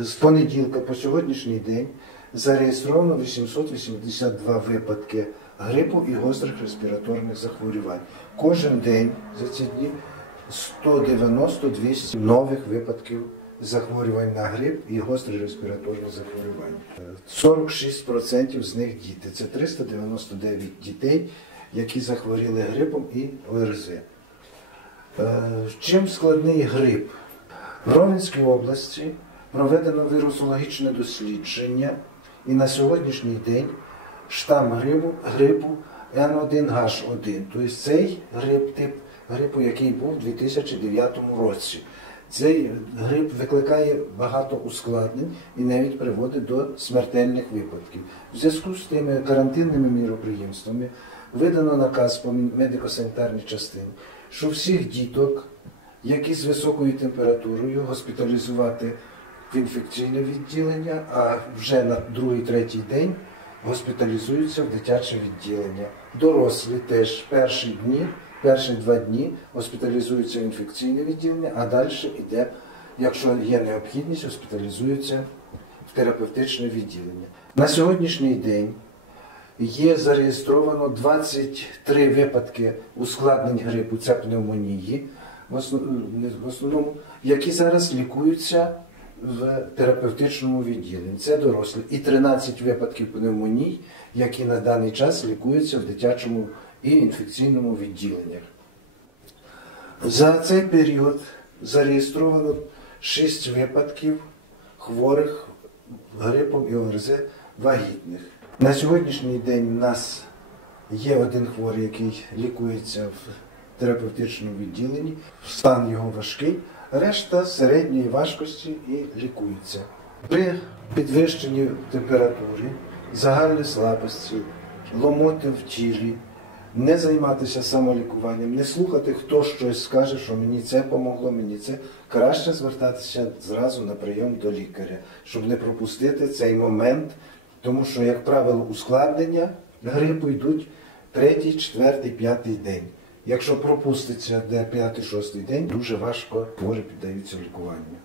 З понеділка по сьогоднішній день зареєстровано 882 випадки грипу і гострих респіраторних захворювань. Кожен день за ці дні 190-200 нових випадків захворювань на грип і гострі респіраторні захворювання. 46% з них діти. Це 399 дітей, які захворіли грипом і ОРЗ. Е, Чим складний грип? В Ровенській області проведено вірусологічне дослідження, і на сьогоднішній день штам грипу, грипу N1H1, тобто цей грип, тип грипу, який був у 2009 році. Цей грип викликає багато ускладнень і навіть приводить до смертельних випадків. В зв'язку з тими карантинними міроприємствами видано наказ по медико-санітарній частині, що всіх діток, які з високою температурою госпіталізувати в інфекційне відділення, а вже на другий-третій день госпіталізуються в дитяче відділення. Дорослі теж перші дні, перші два дні госпіталізуються в інфекційне відділення, а далі йде, якщо є необхідність, госпіталізуються в терапевтичне відділення. На сьогоднішній день є зареєстровано 23 випадки ускладнень грипу, це пневмонії, в основ- основному, які зараз лікуються в терапевтичному відділенні. Це дорослі. І 13 випадків пневмоній, які на даний час лікуються в дитячому і інфекційному відділеннях. За цей період зареєстровано 6 випадків хворих грипом і ОРЗ вагітних. На сьогоднішній день у нас є один хворий, який лікується в терапевтичному відділенні. Стан його важкий, решта середньої важкості і лікується. При підвищенні температури, загальної слабості, ломоти в тілі, не займатися самолікуванням, не слухати, хто щось скаже, що мені це помогло, мені це краще звертатися зразу на прийом до лікаря, щоб не пропустити цей момент, тому що, як правило, ускладнення грипу йдуть третій, четвертий, п'ятий день. Якщо пропуститься де п'ятий, шостий день, дуже важко хворі піддаються лікуванню.